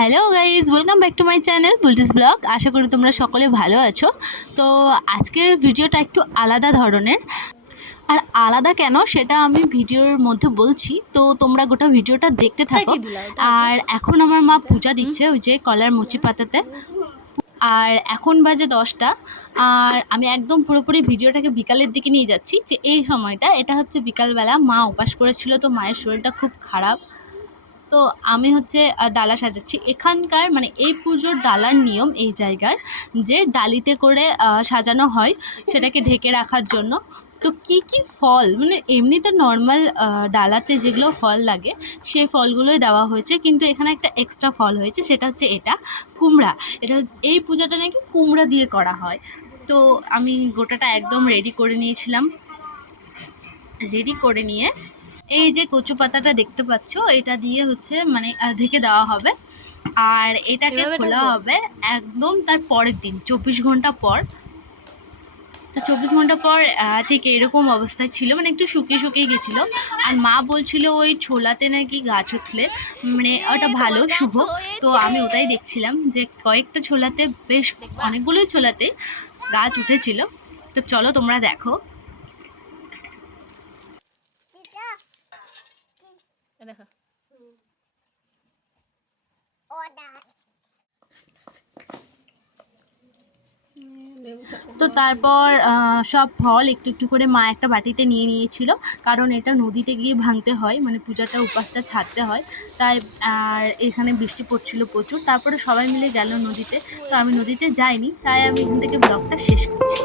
Hello guys, welcome back to my channel Bultis vlog. আশা করি তোমরা সকলে ভালো আছো। তো আজকের ভিডিওটা একটু আলাদা ধরনের, আর আলাদা কেন সেটা আমি ভিডিওর মধ্যে বলছি, তো তোমরা গোটা ভিডিওটা দেখতে থাকো। আর এখন আমার মা পূজা দিচ্ছে ওই যে কলার মুচি পাতাতে, আর এখন বাজে 10টা। আর আমি একদম পুরোপুরি ভিডিওটাকে বিকালের দিকে নিয়ে যাচ্ছি, যে এই সময়টা এটা হচ্ছে বিকালবেলা। মা উপাস করেছিল, তো মায়ের শরীরটা খুব খারাপ। তো আমি হচ্ছে ডালা সাজাচ্ছি। এখানকার মানে এই পুজোর ডালার নিয়ম এই জায়গার, যে ডালিতে করে সাজানো হয় সেটাকে ঢেকে রাখার জন্য। তো কি কি ফল, মানে এমনি তো নর্মাল ডালাতে যেগুলো ফল লাগে সেই ফলগুলোই দেওয়া হয়েছে, কিন্তু এখানে একটা এক্সট্রা ফল হয়েছে, সেটা হচ্ছে এটা কুমড়া। এটা এই পূজাটা নাকি কুমড়া দিয়ে করা হয়। তো আমি গোটাটা একদম রেডি করে নিয়েছিলাম। রেডি করে নিয়ে এই যে কচু পাতাটা দেখতে পাচ্ছ, এটা দিয়ে হচ্ছে মানে ঢেকে দেওয়া হবে। আর এটাকে খোলা হবে একদম তার পরের দিন 24 ঘন্টা পর। তো 24 ঘন্টা পর ঠিক এরকম অবস্থায় ছিল, মানে একটু শুকিয়ে শুকিয়ে গেছিলো। আর মা বলছিল ওই ছোলাতে নাকি গাছ উঠলে মানে ওটা ভালো শুভ। তো আমি ওটাই দেখছিলাম, যে কয়েকটা ছোলাতে, বেশ অনেকগুলোই ছোলাতে গাছ উঠেছিল। তো চলো তোমরা দেখো। তো তারপর সব ফল একটু একটু করে মা একটা বাটিতে নিয়ে নিয়েছিল, কারণ এটা নদীতে গিয়ে ভাঙতে হয়, মানে পূজাটা উপাসটা ছাড়তে হয় তাই। আর এখানে বৃষ্টি পড়ছিল প্রচুর, তারপরে সবাই মিলে গেল নদীতে। তো আমি নদীতে যাইনি, তাই আমি এখান থেকে ব্লগটা শেষ করছি।